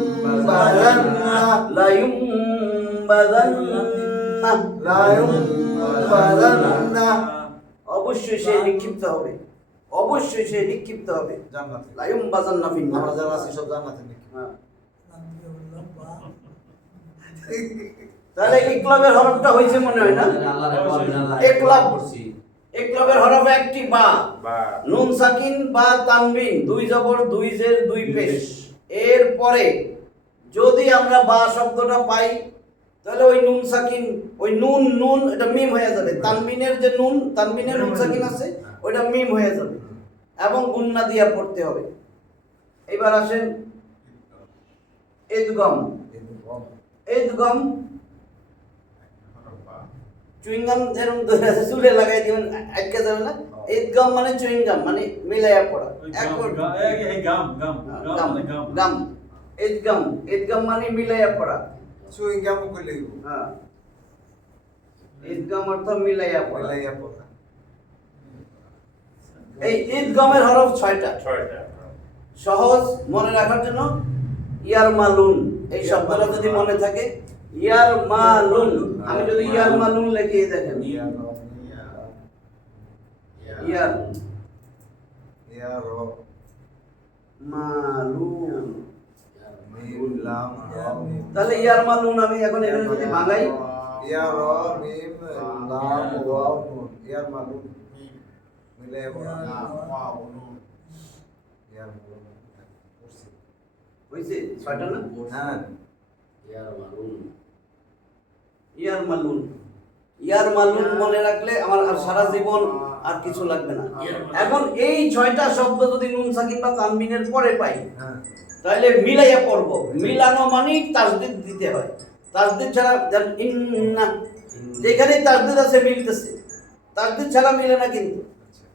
বাজান্না লায়ুম বাজান্না, লায়ুম বাজান্না অবশ্যই সে নিক্ষিপ্ত হবে, অবশ্যই সে নিক্ষিপ্ত হবে। জান্নাতে লায়ুম বাজান্না ফিন আমরা যারা আছি সব জান্নাতে নাকি হ্যাঁ। তাহলে ইকলাবের হরফটা হয়েছে মনে হয় না? আল্লাহর বলবেন আল্লাহ একলাব করছি ইকলাবের হরফ একটি বা, নুন সাকিন বা তানবিন, দুই জবর দুই জের দুই পেশ। এর পরে যদি আমরা বা শব্দটা পাই, তাহলে ওই নুন সাকিন, ওই নুন নুন এটা মিম হয়ে যাবে। তানবিনের যে নুন, তানবিনের নুন সাকিন আছে ওইটা মিম হয়ে যাবে এবং গুন্না দিয়া পড়তে হবে। এবার আসেন ইদগম। ইদগম চুইংগাম যেরকম ধরে আছে চুলে লাগাই দিবেন, আটকে যাবে না। ইদগম মানে চুইংগাম, মানে মিলাইয়া পড়া। ওই এক গাম গাম গাম গাম মানে গাম গাম, ইদগম, ইদগম মানে মিলাইয়া পড়া। চুইং গাম কইলে হ্যাঁ, ইদগম অর্থ মিলাইয়া পড়া। লাইয়া পড়া এই ইদগমের হরফ 6টা। সহজ মনে রাখার জন্য ইয়ার মালুন, এই শব্দটা যদি মনে থাকে, ইয়ার মালুন। আমি যদি ইয়ার মালুন লিখিয়ে দেখেন, ইয়ার ইয়া রব মালুন, মিম লাম রা মিম তাহলে ইয়ার মালুন আমি এখন এখানে যদি ভাঙাই, ইয়া র মিম লাম ওয়াও নুন ইয়ার মালুম মিলে বলা ওয়াও নুন ইয়ার মালুম করছি হইছে 6টা না? হ্যাঁ ইয়ার মালুম ইয়ার মালুন, ইয়ার মালুন মনে রাখলে আমার আর সারা জীবন আর কিছু লাগবে না। এখন এই 6টা শব্দ যদি নুন সাকিন বা তানবিনের পরে পাই, হ্যাঁ তাহলে মিলাইয়া পড়ব। মিলানো মানে তাসদিদ দিতে হয়, তাসদিদ ছাড়া ইন্না, যেখানে তাসদিদ আছে মিলতেছে, তাসদিদ ছাড়া মিলে না। কিন্তু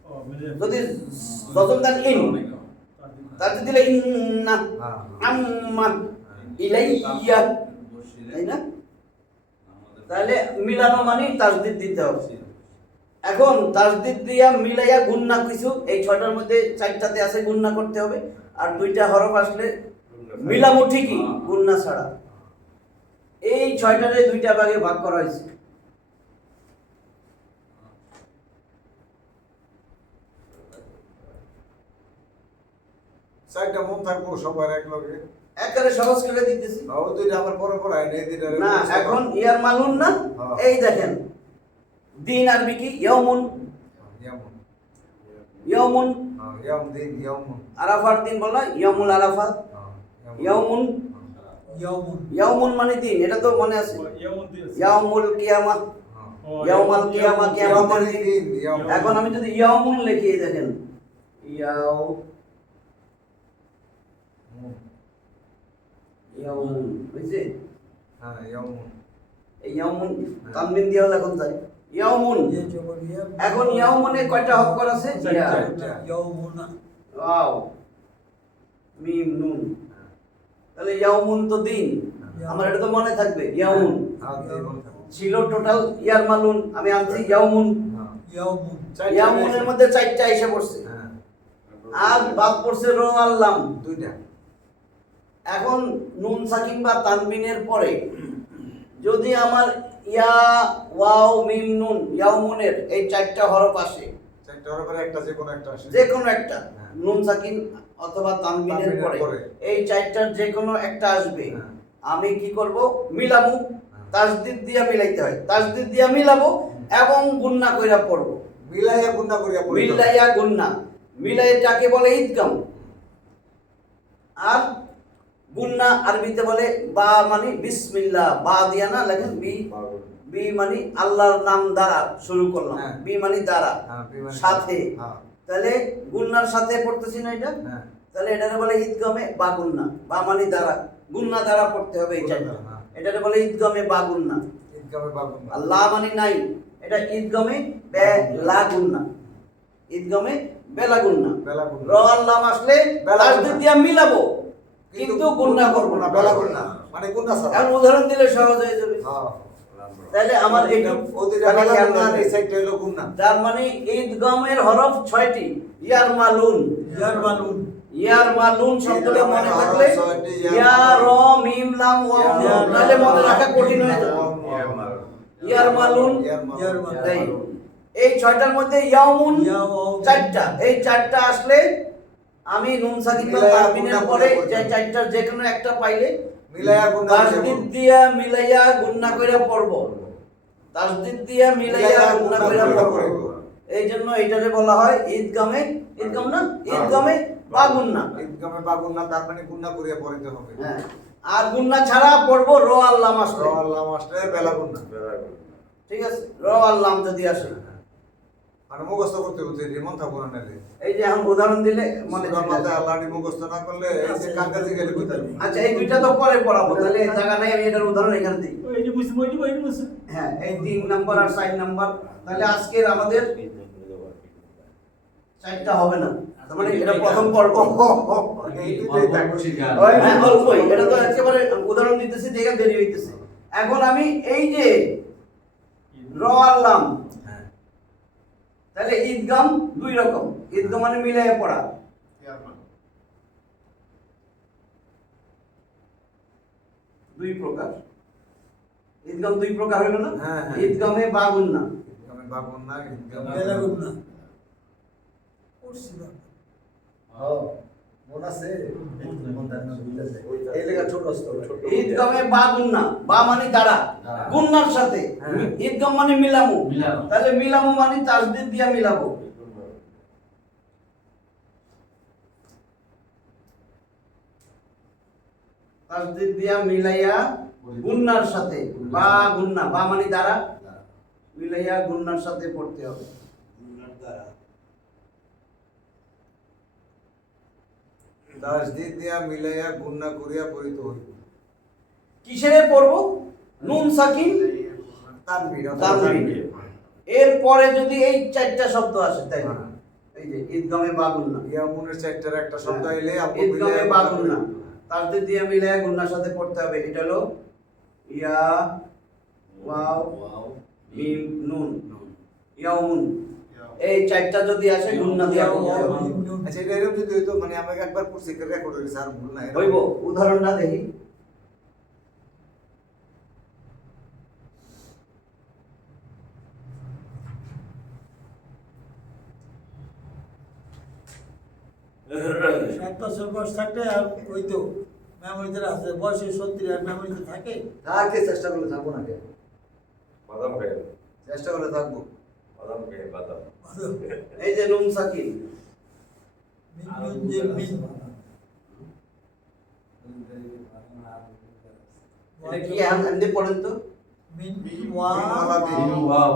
ও মিলে যদি যতন দান ইন, তাসদিদ দিলে ইন্না আম্মা ইলাইয়া, তাই না? তাহলে মিলানো মানে তাসদিদ দিতে হবে। এখন তাসদিদ দিয়া মিলাইয়া গুন্না কিছু, এই 6টার মধ্যে 4টাতে আছে গুন্না করতে হবে, আর 2টা হরফ আসলে মিলামু ঠিকই গুন্না ছাড়া। এই 6টারে 2টা ভাগে ভাগ করা হয়েছে। চারটা মন থাকবো সবার এক লগে একেবারে সহজ করে দিতেছি। ও দুইটা আবার পরে পরে আয় নেই দুইটা না এখন ইয়ার মালুন না, হ্যাঁ। এই দেখেন দিন আরবি কি ইয়াউমুন, ইয়ামুন ইয়াউমুন ইয়াম দিন ইয়ামুন আরাফার দিন বলা ইয়াউমুল আরাফাত, ইয়াউমুন ইয়াউমুন ইয়াউমুন মানে দিন, এটা তো মনে আছে। ইয়াউমুল কিয়ামা, ইয়াউমাল কিয়ামা, কিয়ামত মানে দিন। এখন আমি যদি ইয়াউমুন লিখি, এই দেখেন ইয়াউমুন বুঝছে, হ্যাঁ ইয়ামুন এই ইয়াউমুন তানবিন দিয়ে লেখন যায় ইয়াউমুন। ইয়ে জবর ইয়া এখন ইয়াউমুনে কয়টা অক্ষর আছে? ইয়া, ইয়াউমুনা ওয়াও, মিম নুন, তাহলে ইয়াউমুন তো দিন, আমার এটা তো মনে থাকবে ইয়াউমুন ছিল টোটাল ইয়ার মালুন, আমি আনছি ইয়াউমুন। ইয়াউমুন ইয়াউমুনের মধ্যে চারটা এসে পড়ছে, আর বাদ পড়ছে র আর লাম দুইটা। এখন নুন সাকিন বা তানবিনের পরে যদি আমার ইয়া ওয়াও মিম নুন ইয়াউমুনের এই চারটা হরফ আসে, চারটা হওয়ার পরে একটা যে কোনো একটা আসে, যে কোনো একটা হ্যাঁ। নুন সাকিন অথবা তানবিনের তানবিনের পরে পরে। এই চারটার যে কোনো একটা আসবে, হ্যাঁ। আমি কি করব? মিলাবো, তাসদিদ দিয়া মিলাইতে হয়, তাসদিদ দিয়া মিলাবো এবং গুন্না কইরা পড়বো। মিলাইয়া গুণা করিয়া পড়িতে হবে। মিলাইয়া গুন্না, মিলাইয়াটাকে বলে ঈদগাম, আর গুন্না আরবিতে বলে বা মানে বিসমিল্লাহ, বা দিয়া না লেখেন বি, বি মানে আল্লাহর নাম দ্বারা শুরু করলাম, হ্যাঁ। বি মানে দ্বারা, হ্যাঁ, বিমানে সাথে, হ্যাঁ, তাহলে গুন্নার সাথে পড়তেছি না এটা, হ্যাঁ। তাহলে এটারে বলে ঈদগামে বা গুন্না, বা মানে দ্বারা, গুন্না দ্বারা পড়তে হবে এই চারটা, হ্যাঁ। এটারে বলে ঈদগামে বা গুন্না। ঈদগামে বা গুণা। আল্লাহ মানে নাই, এটা ঈদগামে বে লা গুন্না, ঈদগামে বেলা গুন্না, বেলা গুণা। র আল্লাহ আসলে বেলা তাসদিদ গুন্না। দিয়া মিলাবো কিন্তু গুন্না করব না, বেলা গুণা মানে গুণা ছাড়া। এখন উদাহরণ দিলে সহজ হয়ে যাবে। হ্যাঁ। তাহলে আমার এই ও দুইটা বেলা গুণা আর এই সাইডটা হলো গুণা। তার মানে ঈদগামের হরফ 6টি, ইয়ার মালুন, ইয়ারমালুন ইয়ার মালুন শব্দটা মনে থাকলে ছয়টি ইয়া র মিম লাম ওয়াও নুন, নাহলে মনে রাখা কঠিন হয়ে যাবে। ইয়ার মালুন, ইয়ারমালুন এই এই 6টার মধ্যে ইয়াউমুন ইয়াও 4টা, এই 4টা আসলে আমি নুন সাকিন বা মিলাইয়া তানবিনের গুন্না পরে করতে যে হবে। 4টার যে কোনো একটা পাইলে মিলাইয়া গুণা তাসদিদ দিয়া মিলাইয়া গুন্না কইরা পড়ব, তাসদিদ দিয়া মিলাইয়া গুন্না কইরা পড়ব। এই জন্য এটারে বলা হয় ঈদগামে, ঈদগাম না, ঈদগামে বা গুন্না। ঈদগামে বা গুণা তার মানে গুণা করিয়া পড়িতে হবে। হ্যাঁ, আর গুন্না ছাড়া পড়ব র আল্লাহ আসলে, আল্লাহ মাস্টারে বেলা গুণা। ঠিক আছে, র আল্লাহ যদি আসে, মানে মুখস্থ করতে করতে রিমন থাকবো না নালে। এই যে এখন উদাহরণ দিলে মনে সূরা থাকে। মাথায় আল্লাহ মুখস্থ না করলে এই যে কাঙ্গাজি গেলে কইতাম। আচ্ছা, এই দুইটা তো পরে পড়াবো, তাহলে এই জায়গা নাই, আমি এটার উদাহরণ এখানে দিই। হ্যাঁ, এই 3 নাম্বার আর 4 নাম্বার, তাহলে আজকের আমাদের 4টা হবে না, তার মানে এটা প্রথম পর্ব। এই দুইটাই থাকবে। হ্যাঁ, অল্পই, এটা তো একেবারে উদাহরণ দিতেছি, দেখে দেরি হইতেছে। এখন আমি এই যে র আল্লাম, হ্যাঁ। তাহলে ঈদগাম 2 রকম, ঈদগাম মানে মিলাইয়া পড়া, দুই প্রকার, ঈদগাম 2 প্রকার হলো না, হ্যাঁ, হ্যাঁ। ঈদগামে বা গুন্না। ঈদগামে বা গুণা, ঈদগামে বেলাগুন্না পড়ছি না মন আছে? এই লেখা ছোট স্তর, ঈদগামে বা গুন্না, বা মানে দ্বারা, গুন্নার সাথে, হ্যাঁ। ঈদগাম মানে মিলামু, মিলামু। তাহলে মিলামু মানে তাসদিদ দিয়া মিলাবো, তাসদিদ দিয়া মিলাইয়া গুন্নার সাথে, বা গুন্না, বা মানে দ্বারা, মিলাইয়া গুন্নার সাথে পড়তে হবে, গুন্নার দ্বারা। তাসদিদ দিয়া মিলাইয়া গুণা করিয়া পড়িতে হইবে। কিসেরে পড়বো? নুন সাকিন তানবীর তানবীর। এরপরে যদি এই 4টা শব্দ আসে, তাই না? হ্যাঁ। এই যে ঈদগামে বা গুন্না, ইয়ামুনের চারটার একটা শব্দ আইলে আপনি ঈদগামে মিলাইয়া বা গুণা গুন্না, করিবেন। তাসদিদ দিয়ে মিলাইয়া গুন্নার সাথে পড়তে হবে। এটা হলো ইয়া ওয়াও মিম নুন, ইয়াউমুন, এই 4টা যদি আসে গুন্না দিয়া পড়তে হবে। আচ্ছা, এটা এরকম যদি হইতো, মানে আমাকে একবার পড়ছি রেকর্ড হয়েছে আর ভুল না। হইব, উদাহরণটা দেখি। 7 বছর বয়স থাকলে আর ওই তো মেমোরিতে আছে, বয়সে 70 আর মেমোরিতে থাকে। থাকে, চেষ্টা করলে থাকবো না কে? বাদাম খাই চেষ্টা করলে থাকবো। বাদাম খাই বাদাম এই যে নুন সাকিন, মিন যে মিন এটা কি এমনি পড়েন তো? মিন ওয়ালা দিন। ওয়াও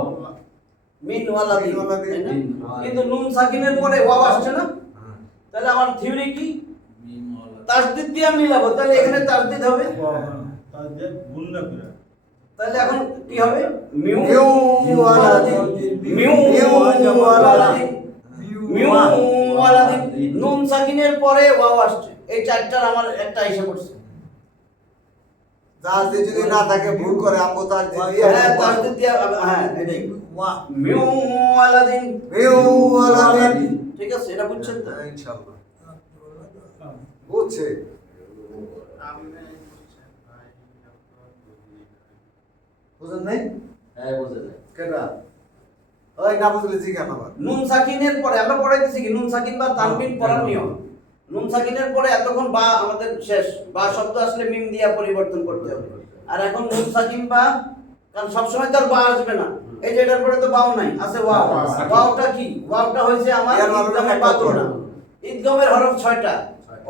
মিন ওয়ালা দিন, মিন ওয়ালা দিন। তাই না? মিন। কিন্তু নুন সাকিনের পরে ওয়াও আসছে না, হ্যাঁ। তাহলে আমার থিওরি কি মিম ওয়ালা তাসদিদ দিয়ে মিলাবো, তাহলে এখানে তাসদিদ হবে, তার যে গুণনা করে তাহলে এখন কি হবে? মিউ মিউ ওয়ালা দিন, দিন। মিউ ওয়ালা দিন, মিউ ওয়ালা দিন। নুন সাকিনের পরে ওয়াও আসছে, এই চারটার আমার একটা এসে পড়ছে। তাসদিদ যদি না থাকে ভুল করে আমগো তাসদিদ দিয়ে হ্যাঁ তাসদিদ দিয়ে, হ্যাঁ এটাই ওয়া মিউ ওয়ালা দিন, মিউ ওয়ালা দিন। ঠিক আছে, এটা বুঝছেন তো? হ্যাঁ, ইনশাআল্লাহ বুঝছে। বুঝেন নাই? হ্যাঁ বুঝে যায় কেটা? ওই না বুঝলে জিজ্ঞাসা আবার। নুন সাকিনের পরে আমরা পড়াইতেছি কি নুন সাকিন বা তানবিন পড়ার নিয়ম। নুন সাকিনের পরে এতক্ষণ বা আমাদের শেষ, বা শব্দ আসলে মিম দিয়া পরিবর্তন করতে হবে। আর এখন নুন সাকিন বা, কারণ সবসময় তো আর বা আসবে না, এই যে এটার পরে তো বাও নাই, আছে ওয়াও। ওয়াওটা কি? ওয়াওটা হয়েছে আমার এর মাধ্যমে ইদগামের একটা বাদুর না, হরফ। ইদগামের হরফ 6টা,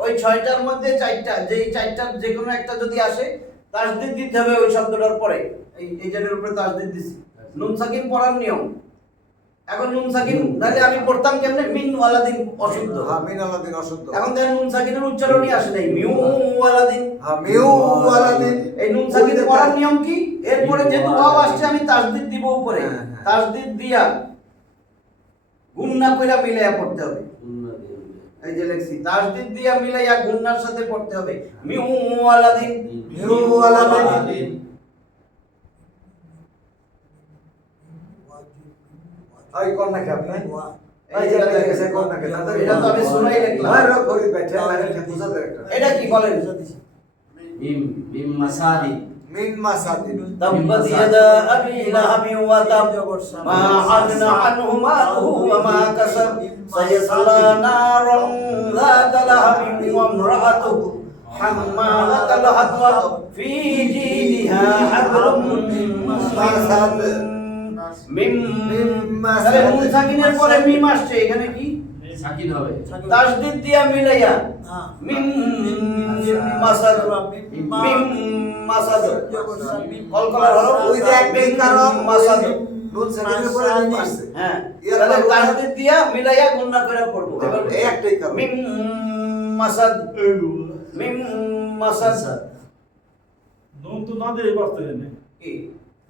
ওই 6টার মধ্যে 4টা, যেই 4টার যে কোনো একটা যদি আসে তাসদিদ দিতে হবে ওই শব্দটার পরে। এই যেটার উপরে তাসদিদ দিছি, নুন সাকিন পড়ার নিয়ম। এখন নুন সাকিন তাহলে আমি পড়তাম কেমনে? মিন ওয়ালা দিন অশুদ্ধ, হ্যাঁ, মিন ওয়ালা দিন অশুদ্ধ। এখন দেখেন নুন সাকিনের উচ্চারণই আসে নাই, মিউ ওয়ালা দিন। হ্যাঁ, মিউ ওয়ালা দিন। এই নুন সাকিন পড়ার নিয়ম কি? এরপরে যেহেতু ওয়াও আসছে আমি তাসদিদ দিব উপরে, হ্যাঁ, হ্যাঁ। তাসদিদ দিয়া গুণনা কইরা মিলাইয়া পড়তে হবে। গুণনা দিয়ে এই যে লেখছি তাসদিদ দিয়া মিলাইয়া গুণনার সাথে পড়তে হবে, মিউ ওয়ালা দিন। মিউ ওয়ালা দিন। ওই কোন নাকি আপনি? এই যে লেখেছে কোন নাকি? এটা তো আমি শুনাই লিখলাম। হয় রক করি বেটা, মানে বুঝাতে একটা। এটা কি বলেন? মিম মিম মাসাদি মিন মাসাদিন। تبت يدا أبي لهب وتب ما أغنى عنه ماله وما كسب سيصلى نارا ذات لهب وامرأته حمالة الحطب في جيدها حبل من مسد মিম তাহলে নুন সাকিনের পরে মিম আসছে, এখানে কি সাকিন হবে তাসদিদ দিয়া মিলাইয়া মিম মাসাদ, মিম মাসাদ কলকলার হরফ, ওই যে একটাই কারণ মাসাদ। নুন সাকিনের পরে মিম আসছে। হ্যাঁ, তাহলে তাসদিদ দিয়া মিলাইয়া গুণনা করে পড়বো। এবার এই একটাই কারণ। মিম মাসাদ, মিম মাসাদ নুন তো না দিয়ে পারতে না কি?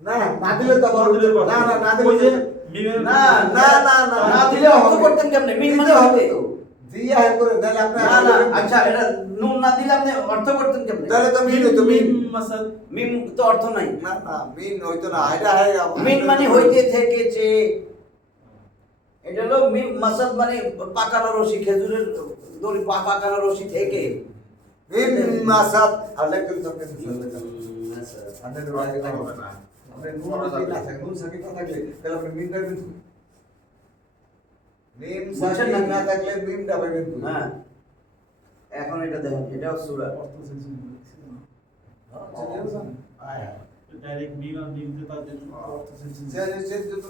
না, না দিলে তো আবার না না না ওই যে দিলে মিমের না না না না না দিলে অর্থ করতেন কেমনে? মিম মানে হবে তো। দিয়া হে করে তাহলে আপনি না না, আচ্ছা এটা নুন না দিলে আপনি অর্থ করতেন কেমনে? তাহলে তো মিন হইতো মিন। মাসাদ মিম তো অর্থ নাই। না না মিন হইতো না, এটা হে মিন মানে হইতে থেকেছে, এটা হলো মিম মাসাদ মানে পাকানো রশি, খেজুরের দড়ি পাকানো রশি থেকে। মিন মাসাদ আর লেখতে তো কেন মাসাদ আপনি রোয়াই লাগবে না। আপনি নুন যদি না থাকে, নুন সাকিন না থাকলে তাহলে আপনি মিন পাইবেন তো। মিম বুঝছেন সাকিন না? না থাকলে মিমটা পাইবেন তো। হ্যাঁ, এখন এটা দেখেন, এটাও সূরা। অর্থ সেন্স ডাইরেক্ট মিম আর মিম যে তাদের অর্থ সেন্স সে তো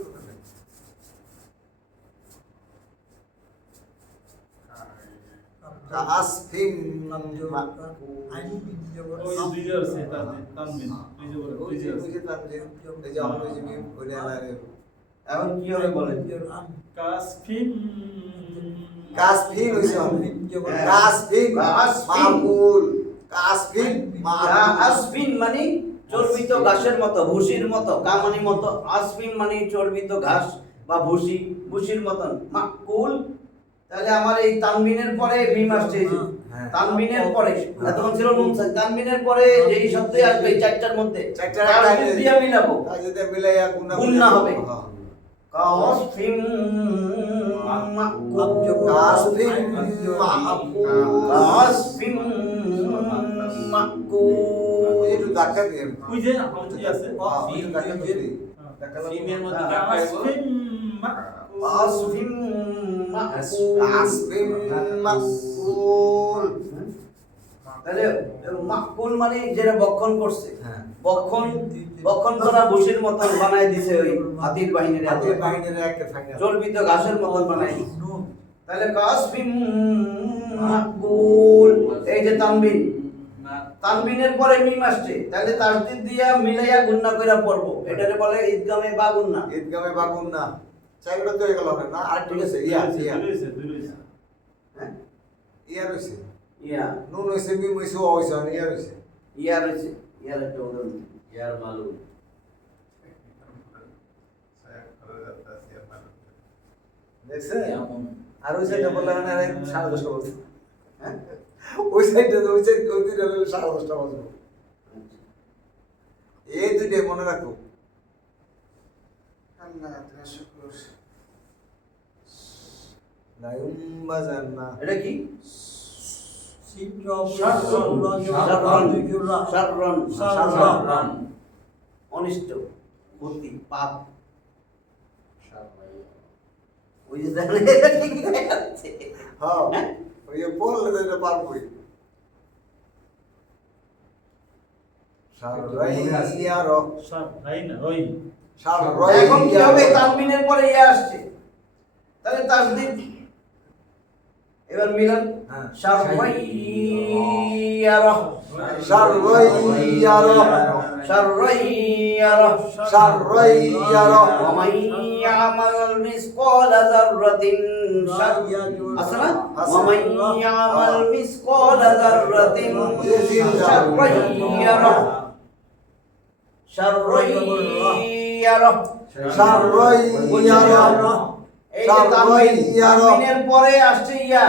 আসফিন ওই দুই আছে তাদের তানবিন দুই যে বলে দুই যে আছে এই যে আমরা যে মিম ওইটা এখন কি হবে বলেন? কাসফিন কাসফিন হইছে হ্যাঁ। কাসফিন কাসফিন। মাকুল কাসফিন আসফিন মানে চর্বিত ঘাসের মতো, ভুসির মতো, কামানি মতো। আসফিন মানে চর্বিত ঘাস বা ভুসি, ভুসির মতন। মাকুল, তাহলে আমার এই তানবিনের পরে মিম আসছে, এই যে হ্যাঁ। তানবিনের পরে, এতক্ষণ ছিল নুন সাকিন, তানবিনের পরে যেই শব্দই আসবে এই চারটার মধ্যে চারটার তাসদিদ একটা- দিয়া মিলাবো, যদি মিলাইয়া গুণনা হবে। হ্যাঁ। কাসফিন মাকুল, কাসফিন মাকুল কাসফিন মাকুল। একটু ধাক্কা দিয়ে ওই যে আপনার কি আছে একটু ধাক্কা দিয়ে ধাক্কা লাগবে। মিমের মধ্যে কাকা কাসফিন আসফিন মাকুল, আসফিন মাকুল মাকুল। তাহলে মাকুল মানে যেটা বক্ষণ করছে, হ্যাঁ। বক্ষণ করা বসির মতন বানাই দিছে ওই হাতির বাহিনীর হাতির বাহিনীর একটা ফাইনাল। চর্বিত ঘাসের মতন বানাই দিছে। তাহলে কাসবিম মাকুল, এই যে তানবিন, তানবিনের পরে মিম আসছে, তাহলে তাসদিদ দিয়া মিলাইয়া গুণনা কইরা পড়বো, এটারে বলে ঈদগামে বা গুণনা। ঈদগামে বাগুন না, চাইগুলো তো হয়ে গেল না? আর ঠিক আছে, ইয়া ইয়া হ্যাঁ ইয়া রয়েছে, ইয়া নুন হয়েছে, মিম হয়েছে, ও হয়েছে, ইয়া রয়েছে। ইয়া রয়েছে, ইয়ার একটা উদাহরণ। ইয়ার মালুম। দেখছেন? এমন। আর ওই সাইডটা বললে না 10:30 বাজে। হ্যাঁ ওই সাইডটা ওই সাইড ওই দুইটা হলে 10:30 বাজে। এই দুইটাই মনে রাখো। আল্লাহ তাআলা শুকর। লায়ুম বাজান্না। এটা কি? শাররান। অনিষ্ট, ক্ষতি, পাপ। ওই যে জানে এটা কি আছে? হ্যাঁ, ওই যে পড়লে তো এটা পারবই। শাররাইয়ার এখন কি হবে? তানবিনের পরে ইয়া আসছে, তাহলে তাসদিদ। এবার মিলান। হ্যাঁ। শাররাইয়ারা, শাররাইয়ার শাররাইয়ারা, শাররাইয়ার ومن يعمل مثقال ذرة أصلا ومن يعمل مثقال ذرة شرا يره شرا يره শাররাইয়ার এই যে তানবিনের পরে আসছে ইয়া,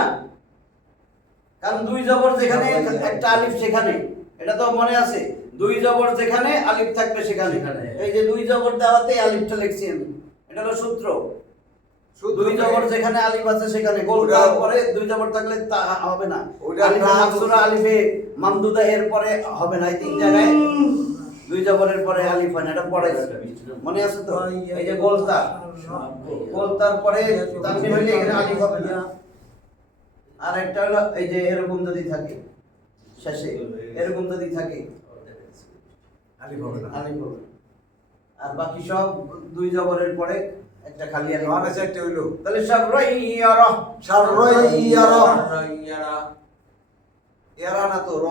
কারণ দুই জবর যেখানে একটা আলিফ সেখানে, এটা তো মনে আছে, দুই জবর যেখানে আলিফ থাকবে সেখানে। এই যে দুই জবর দেওয়াতে আলিফটা লিখছি আমি, এটা হলো সূত্র। দুই জবর যেখানে আলিফ আছে সেখানে গোল দেওয়ার পরে দুই জবর থাকলে তা হবে না। আলিফে মাকসুরা, আলিফে মামদুদা এর পরে হবে না। এই তিন জায়গায় দুই জবরের পরে আলিফ হয় না, এটা পরে মনে আছে তো? এই যে গোলতা, গোলতার পরে তানবিন হইলে এখানে আলিফ হবে না। আর একটা হলো এই যে এরকম যদি থাকে শেষে, এরকম যদি থাকে আলিফ হবে না। আলিফ হবে। আর বাকি সব দুই জবরের পরে একটা খালি আলিফ। মানে চারটে হইলো। তাহলে শাররাইয়ারা, শাররাইয়ার ইয়ারা। ইয়ারা না তো র।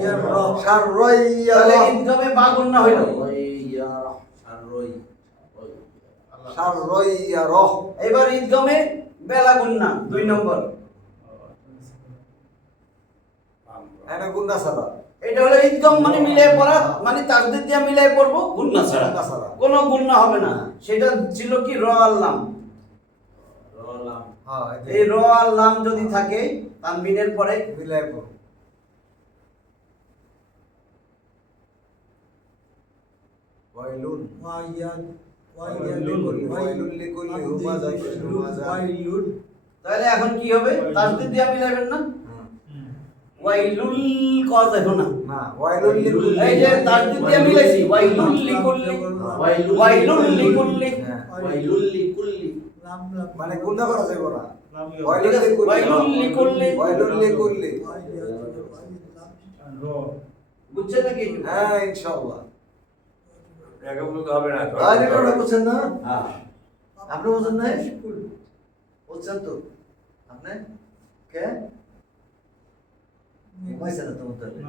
ইয়ার র। শাররাইয়ার তাহলে ইদগামে বা গুণনা হইল। ইয়ারা। শাররই। শাররাইয়ার এবার ইদগামে বেলা গুণনা 2 নম্বর। এনে গুন্না সাদা। এটা হলো ইদগাম মানে মিলাই পড়া, মানে তাসদিদ দিয়ে মিলাই পড়বো গুণনা ছাড়া। গুন্না ছাড়া। কোনো গুণনা হবে না। সেটা ছিল কি র আর লাম। রলাম। হ্যাঁ, এই র আর লাম যদি থাকে তানবিনের পরে মিলাই পড়ো। ওয়াইলুন ওয়াইলুন লিকুল্লি হুমাযাতিন লুমাযা। তাহলে এখন কি হবে? তাসদিদ দিয়ে মিলাবেন না? হ্যাঁ। ওয়াইলুল কজ হবে না। না, ওয়াইলুন লিকুল্লি। এই যে তাসদিদ দিয়ে মিলাইছি ওয়াইলুল লিকুল্লি, ওয়াইলুল লিকুল্লি। হ্যাঁ। ওয়াইলুল লিকুল্লি। মানে গুন্না করা যাবে না। ঠিক ওয়াইলুন আছে? লিকুল্লি। ওয়াইলুল লিকুল্লি। ওয়াইলুন লিকুল্লি। বুঝছেন নাকি? হ্যাঁ, ইনশাআল্লাহ। একে বলতে হবে না। আরে ওটা বুঝছেন না? হ্যাঁ। আপনি বুঝছেন না? বুঝছেন তো? আপনি কে? ঘুমাইছে না তোমার তাহলে?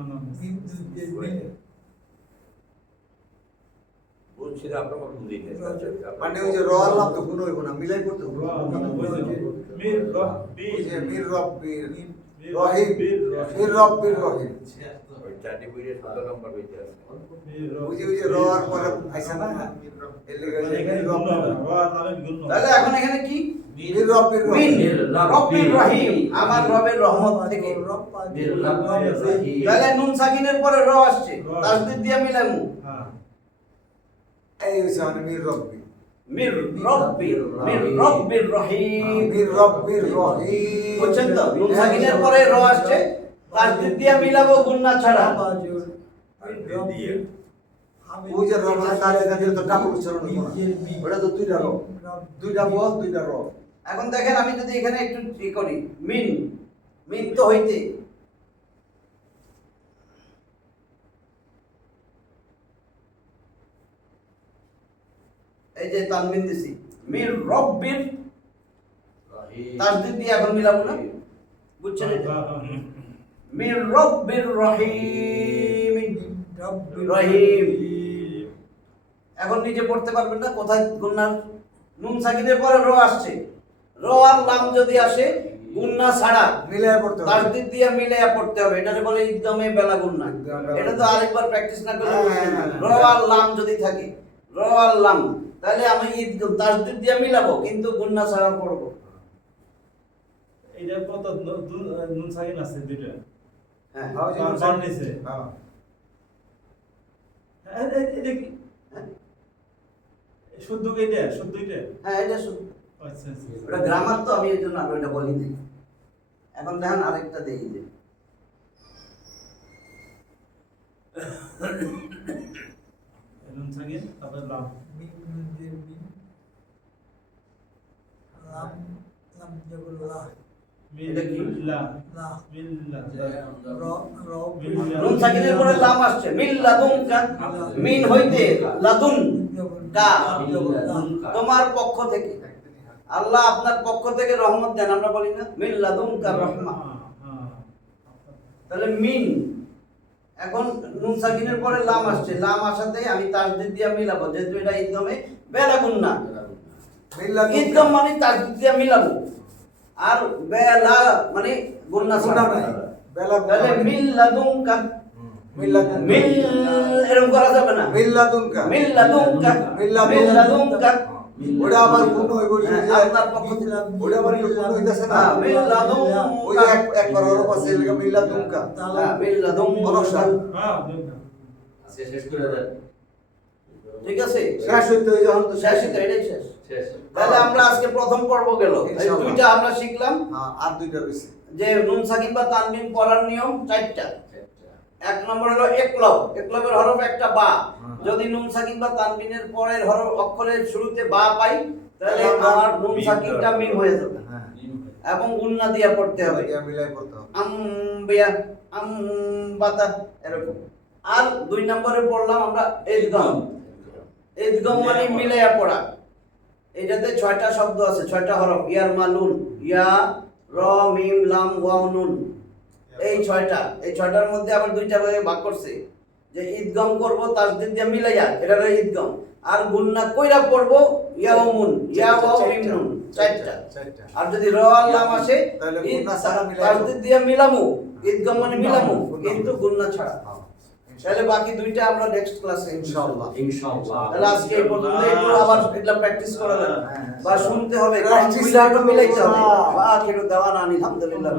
বলছি যে আপনার কথা বুঝি নাই। মানে ওই যে র আল্লাহ তো গুণ হইব না, মিলাই করতে হবে। ওই যে মির রব্বির রহিম, মির রব্বির রহিম। ওই চারটি বইয়ের 17 নম্বর বইতে আছে। ওই যে র আর পরে আইসা না? এর লেগে ওই যে মির রব্বির। তাহলে এখন এখানে কি? মির রব্বির মিন রহিম। রব্বির রহিম, আমার রবের রহমত থেকে। তাহলে নুন সাকিনের পরে র আসছে, তাসদিদ দিয়ে মিলামু এই হইছে মানে মির রব্বি। মির রব্বির রহিম। মির রব্বির রহিম। বুঝছেন তো? নুন সাকিনের পরে র আসছে, তাসদিদ দিয়ে মিলাবো গুণনা ছাড়া। ওই যে রবের কাছে কাছে তো ডাবল উচ্চারণ হইব না। ওটা তো দুইটা র। দুইটা ব, দুইটা র। এখন দেখেন আমি যদি এখানে একটু ই করি মিন, মিন তো হইতে। এই যে তানবিন দিছি, মির রব্বির তাসদীদ দিয়ে এখন মিলাবো না, বুঝছেন এটা? মির রব্বির রহিম, রহিম। এখন নিজে পড়তে পারবেন না, কোথায় গুন্না? নুন সাকিনের পরে র আসছে, র আর লাম যদি আসে গুন্না ছাড়া মিলায় পড়তে হবে। তাসদীদ দিয়ে মিলাইয়া পড়তে হবে, এটারে বলে ইদগামে বেলা গুন্না। এটা তো আরেকবার প্র্যাকটিস না করলে বুঝবেন না। র আর লাম যদি থাকে, র আর লাম, তাহলে আমি ইদগাম তাসদীদ দিয়ে মিলাবো কিন্তু গুন্না ছাড়া পড়বো। এইটার কত নুন সাকিন আছে দুইটা। হ্যাঁ হ্যাঁ, ওই যে নুন বান সাকিন। নিছে। হ্যাঁ। এটা কি? শুদ্ধ এইটা, শুদ্ধ এইটা। হ্যাঁ, এটা শুধু আচ্ছা আচ্ছা। ওটা গ্রামার তো, আমি এই জন্য আরো এটা বলি দিই। এখন দেখেন আরেকটা দেখি যে নুন সাকিন তারপর লাম। এটা কি? মিল্লা মিল্লা নুন সাকিনের পরে লাম আসছে, মিন লাদুনকা, মিন হইতে, লাদুন কা, তোমার পক্ষ থেকে। আল্লাহ আপনার পক্ষ থেকে রহমত দেন, আমরা বলি না মিন লাদুনকা রহমা। তাহলে মিন, এখন নুন সাকিনের পরে লাম আসছে, লাম আসাতে আমি তাসদীদ দিয়ে মিলাবো, যেহেতু এটা ইদগামে বেলা গুন্না। মিল্লাত ইদগাম মানে তাসদীদ দিয়ে মিলাবো, আর বেলা মানে গুন্না ছাড়া। বেলা তাহলে মিন লাদুনকা, মিল্লাতুন মিল এরকম করা যাবে না, মিল্লাতুনকা মিন লাদুনকা, মিন লাদুনকা। ওটা আবার কোন হইব যে আপনার পক্ষ থেকে ওটা আবার কোন হইতাছে না। হ্যাঁ, মিন লাদুনকা। ওই যে একবার হরফ আছে এলাকা মিল্লাতুনকা। হ্যাঁ, মিন লাদুনকা। হ্যাঁ দুইটা। শেষ করে দেন। ঠিক আছে, শেষ হইতে হয় যখন তো শেষ হইতে, এটাই শেষ। শেষ। তাহলে আমরা আজকে প্রথম পর্ব গেল, এই ইনশাআল্লাহ। দুইটা আমরা শিখলাম হ্যাঁ, আর দুইটা রইছে। যে নুন সাকিন বা তানবিন পড়ার নিয়ম চারটা। চারটা। এক নম্বর হলো একলব, একলবের হরফ একটা বা। হুম। যদি নুন সাকিন বা তানবিনের পরের হরফ অক্ষরের শুরুতে বা পাই, তাহলে তাহলে আমার নুন মিম সাকিনটা ধরতে মিম হবে। হয়ে যাবে হ্যাঁ, এবং গুন্না দিয়া পড়তে হবে, এটা মিলাই পড়তে হবে। আম্বিয়া, আমবাতা, এরকম। আর দুই নম্বরে পড়লাম আমরা ইদগাম। ইদগাম মানে মিলাইয়া পড়া। এটাতে 6টা শব্দ আছে, 6টা হরফ, ইয়ার মালুন, ইয়া, র, মিম, লাম, ওয়াও, নুন। এই 6টা, এই 6টার মধ্যে আবার দুইটা ভাগে ভাগ করছে, যে ঈদগাম করব তাসদীদ দিয়ে মিলাইয়া, এটা হলো ঈদগাম। আর গুন্না কইরা পড়ব ইয়াউমুন, ইয়া, ওয়াও, মিম, নুন, 4টা। চারটা। আর যদি র আর লাম আসে, তাহলে ঈদ গুন্না ছাড়া মিলাইবো। তাসদীদ দিয়ে মিলামু, ঈদগাম মানে মিলামু, গুন্না। কিন্তু গুন্না ছাড়া। তাহলে বাকি দুইটা আমরা নেক্সট ক্লাসে ইনশাআল্লাহ। ইনশাআল্লাহ। তাহলে আজকে এই পর্যন্ত, একটু আবার এটা প্র্যাকটিস করা লাগবে হ্যাঁ। বা শুনতে হবে, Practice মিলাইতে হবে। করতে হবে। বা আখিরু দাওয়ানা আলহামদুলিল্লাহ।